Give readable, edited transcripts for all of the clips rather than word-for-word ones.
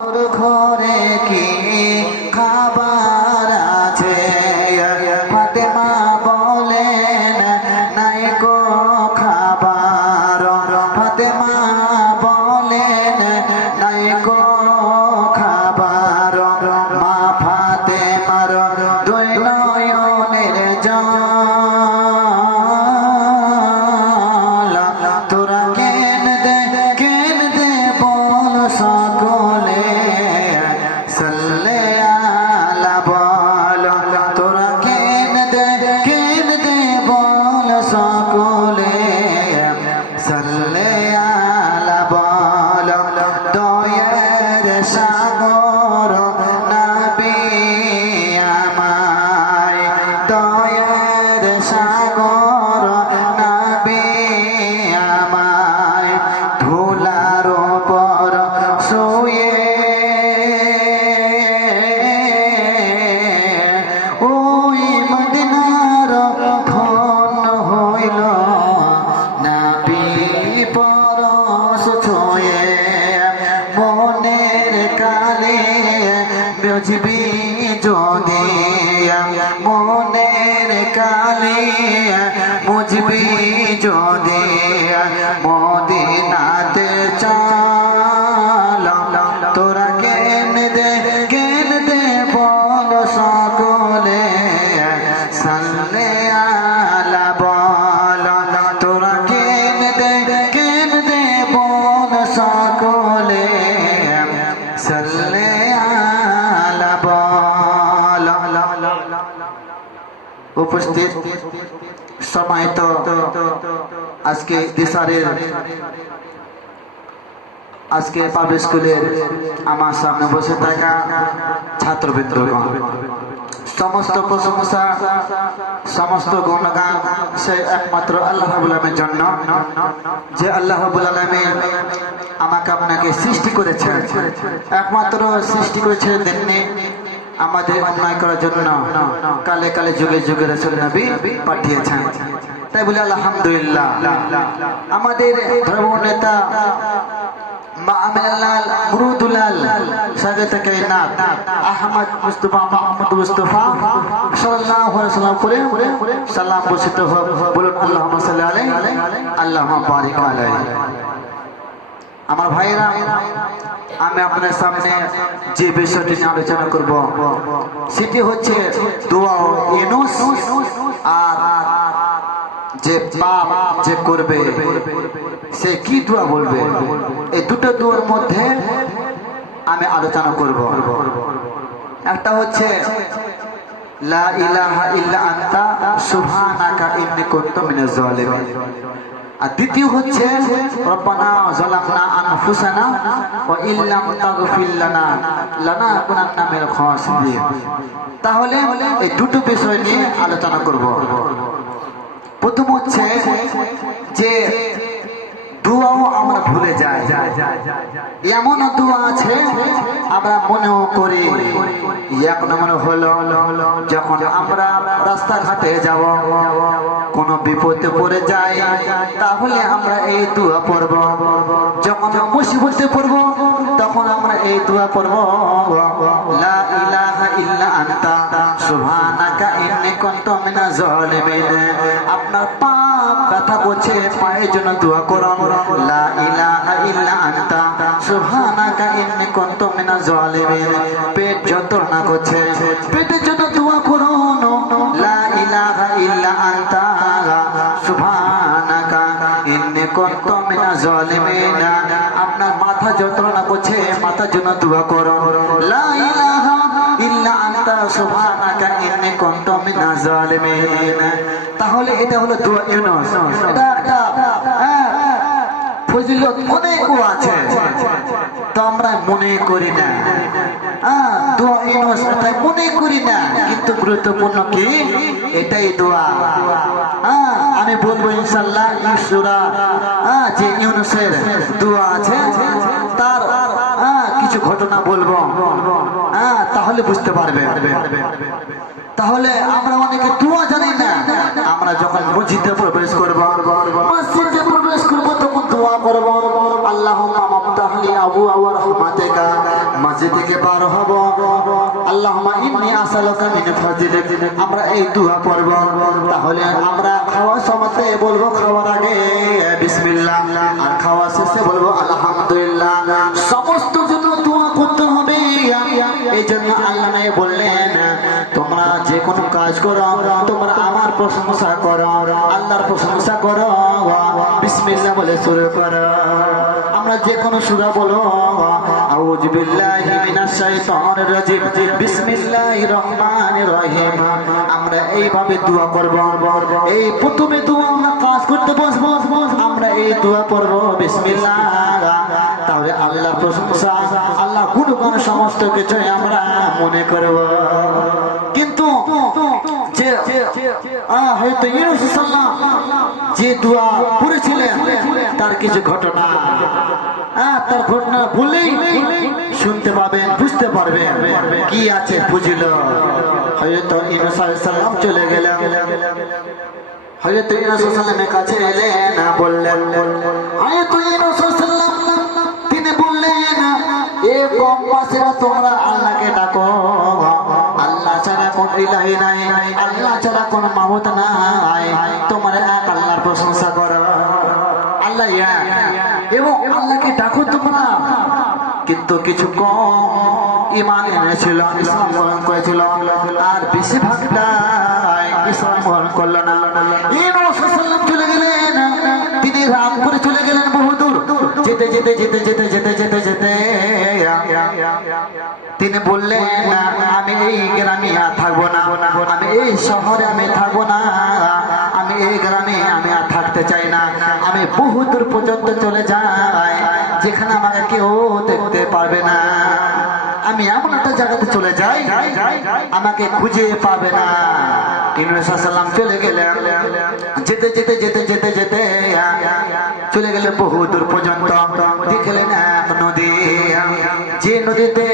ঘরে কি খাবার আছে? ফাতেমা বলেন নাই গো খাবার। ফাতেমা বলেন নাই গো খাবার। মা ফাতেমার দুই নয়নের জল তোরা কেন দে বল সকলে সাল্লে আলা বল। তোরা কেন দে বল সকলে সাল্লে আলা বল। দয়ার সাগর নবী আমায়, দয়ার সাগর নবী আমায় ধুলার উপর শুয়ে ওই মদিনার ধন হইল নবী পরশ ছুঁয়ে। মনের কালে বুঝবি যদি, মনের কালে বুঝবি যদি মদিনাতে চল। তোরা কেন দে বল সকলে সাল্লে আলা বল। তোরা কেন দে বল সকলে সাল্লে আলা বল। উপস্থিত সম্মানিত আজকে দিশারের আজকে পাবলিক স্কুলের আমার সামনে বসে থাকা ছাত্রবৃন্দগণ, সমস্ত প্রশংসা সমস্ত গুণগান সে একমাত্র আল্লাহ রাব্বুল আলামিনের জন্য, যে আল্লাহ রাব্বুল আলামিন আমাকে আপনাকে সৃষ্টি করেছেন। একমাত্র সৃষ্টি করেছেন তেমনি আমাদের অন্যায় করার জন্য কালে কালে যুগে যুগে রাসূল নবী পাঠিয়েছেন। তাই বলে আলহামদুলিল্লাহ। আমাদের ধর্ম নেতা আহমদ মুস্তফা মোহাম্মদ মুস্তফা সাল্লাল্লাহু আলাইহি ওয়াসাল্লাম করে সালাম বর্ষিত হোক। বলুন আল্লাহুম্মা সাল্লি আলাইহি আল্লাহুম্মা বারিক আলাইহি। আমার ভাইরা, আমি আপনার সামনে যে বিষয়টি নিয়ে আলোচনা করব সেটি হচ্ছে দোয়া ইউনূস। আর যে পাপ যে করবে সে কি দোয়া বলবে, এই দুটো দোয়ার মধ্যে আমি আলোচনা করব। একটা হচ্ছে লা ইলাহা ইল্লা আনতা সুবহানাকা ইন্নী কুনতু মিনাজ জালিমিন। আর দ্বিতীয় হচ্ছে রব্বানা যালামনা আনফুসানা ওয়া ইল্লাম তাগফির লানা লানাকুনান্না মিনাল খাসিরিন। তাহলে এই দুটো বিষয় নিয়ে আলোচনা করব। প্রথম হচ্ছে যে দোয়াও আমরা ভুলে যাই। এমন দোয়া আছে আমরা মনেও করি। এক নম্বর হলো যখন আমরা রাস্তাঘাটে যাব, কোনো বিপদে পড়ে যাই, তাহলে আমরা এই দোয়া পড়ব। যখন মুসিবতে পড়ব তখন আমরা এই দোয়া পড়ব, লা ইলাহা ইল্লা আনতা সুবহানাকা ইন্নী কুনতু মিনাজ জালিমিন। আপনার পা ব্যথা করছে, পায়ের জন্য দোয়া করুন, লা ইলাহা ইল্লা আনতা সুবহানাকা ইন্নী কুনতু মিনাজ জালিমিন। পেট যন্ত্রণা করছে, পেটের জন্য দোয়া করুন, লা ইলাহা ইল্লা আনতা সুবহানাকা ইন্নী কুনতু মিনাজ জালিমিন। আপনার মাথা যন্ত্রণা করছে, মাথার জন্য দোয়া করুন, লা ইলাহা ইল্লা আনতা সুবহানাকা ইন্নী কুনতু মিনাজ জালিমিন। তাহলে এটা হলো দোয়া ইউনূস। এটা একটা ফজিলত অনেক আছে, তো আমরা মনে করি না। দোয়া ইউনূস তাই মনে করি না, কিন্তু গুরুত্বপূর্ণ কি এটাই দোয়া। আমি বলবো ইনশাআল্লাহ এই সূরা যে ইউনূসের দোয়া আছে তার কিছু ঘটনা বলবো, তাহলে বুঝতে পারবে। তাহলে আমরা অনেকে দোয়া জানি না। আমরা যখন মসজিদে প্রবেশ করব, মসজিদে প্রবেশ করব, তখন দোয়া করব, আল্লাহুম্মা মাফতাহ ইফতাহলি আবওয়াব রাহমাতিকা মসজিদ থেকে পার হব আল্লাহুম্মা ইন্নী আসআলুকা মিন ফাযলিক আমরা এই দোয়া পড়ব তাহলে আমরা খাওয়ার সময় বলবো খাওয়ার আগে বিসমিল্লাহ আর খাওয়া শেষে বলবো আলহামদুলিল্লাহ সমস্ত জন্য দোয়া করতে হবে এই জন্য আল্লাহ বললেন তোমরা যে কোনো কাজ করো তোমরা আমার প্রশংসা করো আল্লাহর প্রশংসা করো বিসমিল্লাহ বলে শুরু করো আমরা যে কোনো সূরা বলো আউযু বিল্লাহি মিনাশ শাইতানির রাজিম বিসমিল্লাহির রহমানির রহিম আমরা এইভাবে দোয়া করব এই প্রথমে দোয়া আমরা কাজ করতে বসবো আমরা এই দোয়া পড়ব বিসমিল্লাহ তাহলে আল্লাহর প্রশংসা আল্লাহ গুণগান সমস্ত কিছু আমরা মনে করব কিন্তু যে হয়তো ইউনূস সাল্লাল্লাহু যে দোয়া পড়েছিলেন তার কিছু ঘটনা তার ঘটনা বলেই শুনতে পাবেন বুঝতে পারবেন কি আছে বুঝল হয়তো ইউনূস সাল্লাম চলে গেলেন হয়তো ইউনূস সাল্লামের কাছে এলেন বললেন হয়তো ইউনূস সাল্লাম তিনি বললেন এ কওমবাসীরা তোমরা আল্লাহকে ডাকো আল্লাহ ছাড়া কোন ইলাহি নাই আল্লাহ ছাড়া কোন মাবুদ নাই তোমরা এক আল্লাহর প্রশংসা করো আল্লাহ এবং আল্লাহকে ডাকো তোমরা কিন্তু কিছু কম ঈমান এনেছিল ইসলাম গ্রহণ করেছিল আর বেশিরভাগটাই ইসলাম গ্রহণ করলো না ইউনূস সাল্লাম চলে গেলেন তিনি রাগ করে চলে গেলেন বহুদূর যেতে যেতে যেতে যেতে যেতে যেতে যেতে তিনি বললেন আমি এই গ্রামে আর থাকবো না আমি এই শহরে আমি থাকবো না আমি এই গ্রামে আমি আর থাকতে চাই না আমি বহুদূর পর্যন্ত চলে যাই যেখানে আমাকে কেউ দেখতে পারবে না আমি এমন একটা জায়গাতে চলে যাই আমাকে খুঁজে পাবে না ইউনূস সাল্লাম চলে গেলেন যেতে যেতে যেতে যেতে যেতে চলে গেলে বহু দূর পর্যন্ত দেখলেন এক নদী যে নদীতে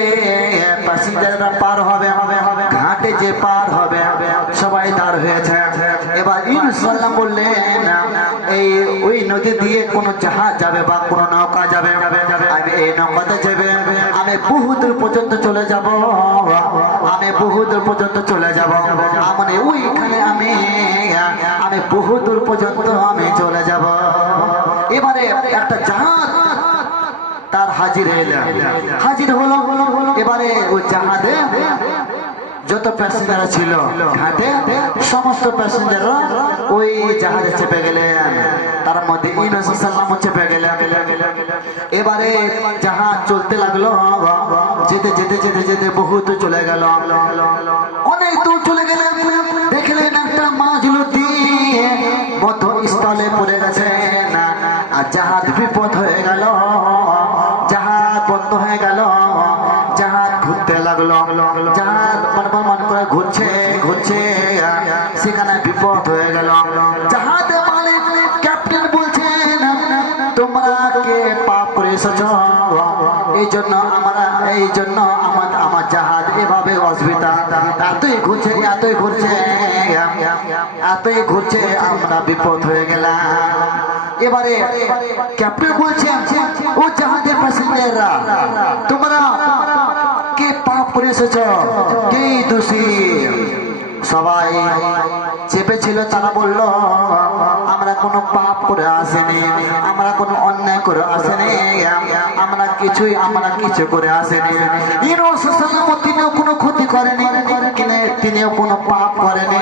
প্যাসেঞ্জাররা পার হবে ঘাটে যে পার হবে সবাই দাঁড় হয়েছে এবার ইউনূস সাল্লাম বললেন এই ওই নদী দিয়ে কোনো জাহাজ যাবে বা কোনো নৌকা যাবে আমি এই নৌকাতে যাবে আমি বহু দূর পর্যন্ত চলে যাব আমি বহু দূর পর্যন্ত চলে যাব মানে ওইখানে আমি বহু দূর পর্যন্ত আমি চলে যাব এবারে একটা জাহাজ তার হাজির হলো এবারে ওই জাহাজে যত প্যাসেঞ্জার ছিল ঘাটে সমস্ত প্যাসেঞ্জাররা ওই জাহাজে চেপে গেলেন তার মধ্যে ইউনূস সাল্লামও চেপে গেলেন এবারে জাহাজ চলতে লাগলো যেতে যেতে যেতে যেতে বহুত চলে গেল অনেক দূর চলে গেলেন দেখলেন একটা মাঝলতি মধ্য স্থলে পড়ে গেছে না আর জাহাজ বিপদ হয়ে গেল জাহাজ বন্ধ হয়ে গেল জাহাজ ঘুরতে লাগলো জাহাজ মন করে ঘুরছে সেখানে বিপদ হয়ে গেল জাহাজের মালিক ক্যাপ্টেন বলছেন তোমরা কে পাপ করে এসেছ এই জন্য আমার জাহাজ এভাবে অসুবিধা এতই ঘুরছে আমরা বিপদ হয়ে গেলাম এবারে ক্যাপ্টেন বলছেন ও জাহাজের প্যাসেঞ্জাররা তোমরা কে পাপ করে এসেছ কে দোষী সবাই চেপেছিল তারা বলল আমরা কোনো পাপ করে আসেনি আমরা কোনো অন্যায় করে আসেনি আমরা কিছু করে আসেনি ইউনূস সাল্লাল্লাহু তিনিও কোনো ক্ষতি করেনি তিনিও কোনো পাপ করেনি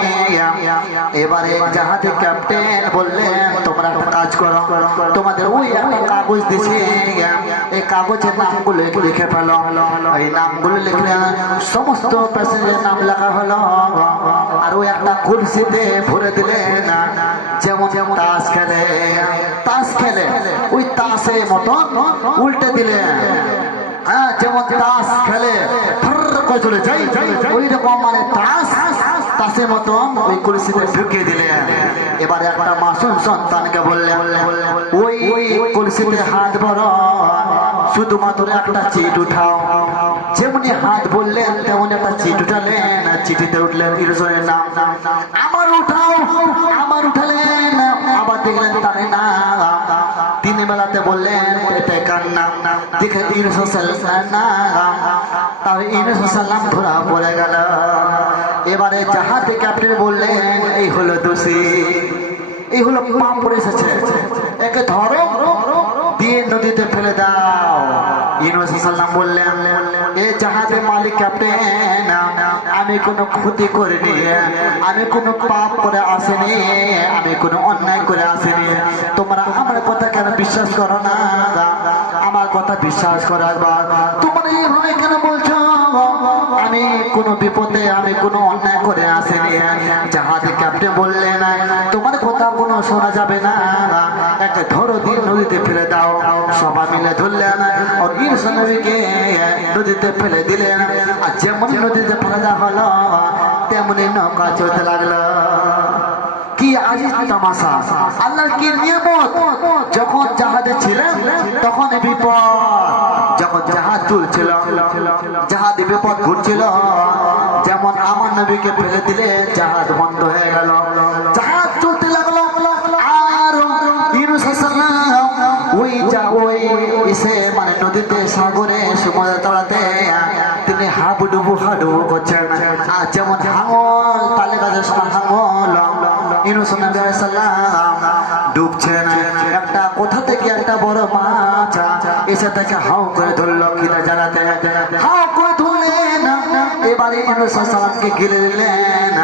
এবারে জাহাজের ক্যাপ্টেন বললেন তোমরা একটা কাজ করো তোমাদের ওই একটা কাগজ দিছি এই কাগজের নামগুলো লিখে ফেলো এই নামগুলো লিখলে সমস্ত প্যাসেঞ্জারের নাম লেখা হলো আর ওই একটা কুরসিতে ভরে দিলেন যেমন তাস খেলে ওই তাসের মতন উল্টে দিলেন যেমন তাস খেলে চলে যাই ওই রকম মানে তাসের মতন ওই কুরসিতে ঢুকিয়ে দিলেন এবার একটা মাসুম সন্তানকে বললেন ওই কুরসিতে হাত ভরো শুধুমাত্র একটা চিট উঠাও যেমনি হাত বললেন তেমন একটা চিট উঠালেন চিঠিতে উঠলেন ইউনূসের নাম আমার উঠালেন আবার দেখলেন তার নাম তিনি বেলাতে বললেন পেটে কান্না দেখে ইউনুস তাহলে ইউনুস ধরা পড়ে গেল। এবারে জাহাজে ক্যাপ্টেন বললেন এই হলো দোষী, এই হলো পাপ পড়ে এসেছে, একে ধরো দিয়ে নদীতে ফেলে দাও। ইউনুস সাল্লাম বললেন এ জাহাজের মালিক ক্যাপ্টেন, আমি কোনো ক্ষতি করিনি, আমি কোনো পাপ করে আসিনি, আমি কোনো অন্যায় করে আসিনি, তোমরা আমার কথা কেন বিশ্বাস করো না? আমার কথা বিশ্বাস করো একবার। তোমরা এইভাবে কেন বলছো? আমি কোনো বিপদে, আমি কোনো অন্যায় করে আসিনি। জাহাজের ক্যাপ্টেন বললেন তোমার কথা কোনো শোনা যাবে না, একটা ধরো দিয়ে নদীতে ফেলে দাও। সবাই মিলে ধরলেন আর ইউনুস নবীকে নদীতে ফেলে দিলেন। আর যেমন নদীতে ফেলে দেওয়া হলো তেমনি নৌকা চলতে লাগলো। কি আজিজ তামাশা, আল্লাহর কি নিয়ামত! যখন জাহাজে ছিলেন তখন বিপদ, যখন জাহাজ চলছিল জাহাজে বিপদ ঘুরছিল। যেমন আমার নবীকে ফেলে দিলে জাহাজ বন্ধ হয়ে গেল, জাহাজ চলতে লাগলো। আর ইউনুস সাল্লাম ওই এসে মানে নদীতে, সাগরে, সমুদ্র তলাতে তিনি হাবুডুবু করছেন। আর যেমন হাঙল তালে গাছের সময় হাঙল ইউনুস সাল্লাম ডুবছেন। একটা কোথা থেকে একটা বড় মাছ এসে তাকে হাও করে ধরল, খিদে জ্বালাতে হাও করে ধরলেন। এবারে ইউনুস সাল্লামকে গিলে দিলেন।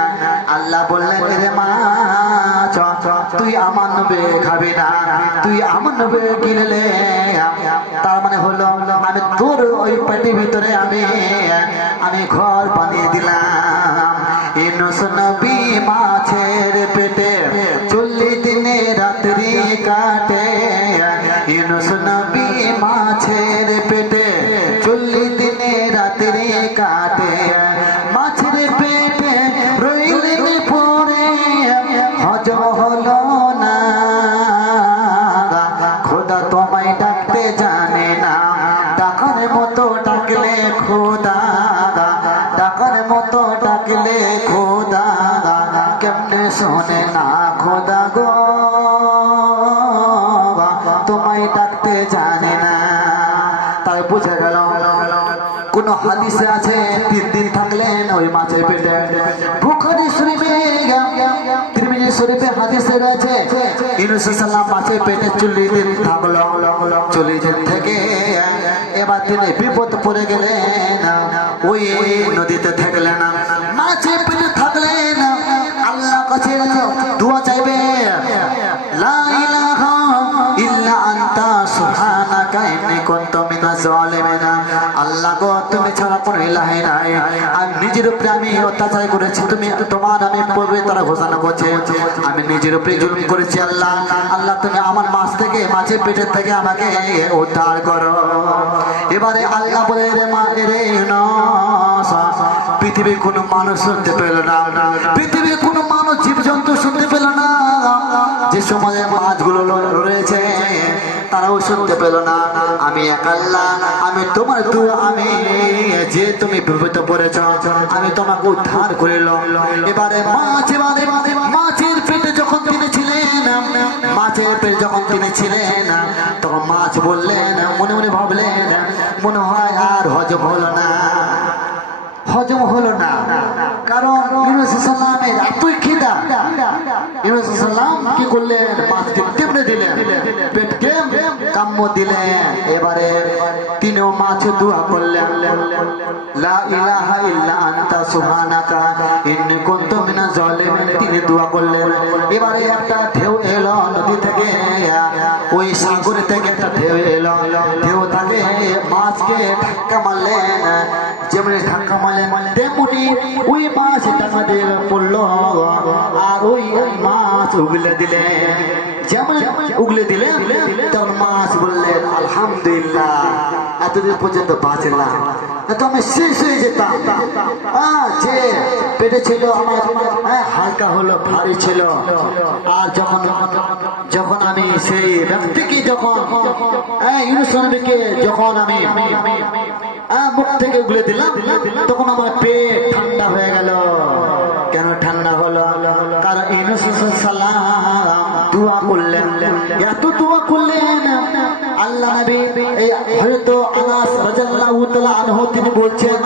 আল্লাহ বললেন রে মাছ, তুই আমার নবী খাবি না, তুই আমার নবী গিলে। তার মানে হলো আমি তোর ওই পেটের ভিতরে আমি ঘর বানিয়ে দিলাম। ইউনুস নবী মাছের পেটে 40 দিনে রাত্রি কাটে। ইউনুস নবী মাছের পেটে 40 দিনে রাত্রি কাটে। মাছের পেটে রইলেন পরে হজম হলো না। খোদা তোমায় ডাকতে জানে না, ডাকার মতো ডাকলে খোদা, ডাকার মতো ডাকলে খোদা কেমনে শোনে না খোদা গো, তোমায় ডাকতে জানে না। তাই বুঝে গেল কোন হাদিসে আছে 3 দিন থাকলেন ওই মাছের পেটে। বুখারী শরীফে, তিরমিজি শরীফে হাদিসে রয়েছে ইউনুস সাল্লাম মাছের পেটে 40 দিন থাকলো। 40 দিন থেকে এবার তিনি বিপদ পড়ে গেলেন, ওই নদীতে থাকলেন। মাছের পেটে থাকলেন, আল্লাহ কাছে দোয়া চাইবে, লা ইলাহা ইল্লা আনতা সুবহানাকা ইন্নী কুনতু মিনাজ জালিমিন। আল্লাহ গো তুমি ছাড়া কোনো ইলাহ নাই, আমি নিজের উপরে আমি অত্যাচার করেছি, তুমি তোমার আমি পবিত্র ঘোষণা করছি, আমি নিজের উপরে জুলুম করেছি। আল্লাহ আল্লাহ তুমি আমার মাছ থেকে, মাছের পেটের থেকে আমাকে উদ্ধার করো। এবারে আল্লাহ বলে রে মা রে ইউনুস, পৃথিবীর কোনো মানুষ শুনতে পেল না, পৃথিবীর কোনো মানুষ জীবজন্তু শুনতে পেল না, যে সময় মাছগুলো রয়েছে তারাও শুনতে পেল না। আমি এক আল্লাহ, আমি তোমার দোয়া, আমি যে তুমি বিপদে পড়েছ আমি তোমাকে উদ্ধার করিলাম। এবারে মাছের পেটে যখন তিনি ছিলেন, মাছের পেটে যখন তিনি ছিলেন তখন মাছ বললেন, মনে মনে ভাবলেন মনে হয় আর হজম হলো না, হজম হলো না। কারণ ইউনুস সাল্লামের এতই খিদা, ইউনুস সাল্লাম কি করলেন, মাছকে টেপড়ে দিলেন, পেটকে কাম্য দিলেন। এবারে তিনিও মাছে দোয়া করলেন, লা ইলাহা ইল্লা আনতা সুবহানাকা ইন্নী কুনতু মিনাজ জালিমিন। তিনি দোয়া করলেন। এবারে একটা ঢেউ এলো নদী থেকে, ওই সাগর থেকে একটা ঢেউ এলো, ঢেউ থাকে মাছকে ধাক্কা মারলেন। যেমনি ধাক্কা মারলেন তেমনি ওই মাছ টাকা দিয়ে পড়লো, আর ওই মাছ উগলে দিলেন। যেমন উগলে দিলেন তখন মাছ বললেন আলহামদুলিল্লাহ, এতদিন পর্যন্ত বাঁচলাম, তো আমি শেষ হয়ে যেতাম। যে পেটে ছিল আমার হালকা হলো, ভারী ছিল। আর যখন আমি সেই ব্যক্তিকে, যখন ইউনুস নবীকে যখন আমি মুখ থেকে উগলে দিলাম তখন আমার পেট ঠান্ডা হয়ে গেল। কেন ঠান্ডা হলো? কারণ ইউনুস সাল্লাম দোয়া দোয়া করলেন, এত দোয়া করলেন আল্লাহ নবী এই হযরত আনাস রাদিয়াল্লাহু তাআলা আনহু তিনি বলছেন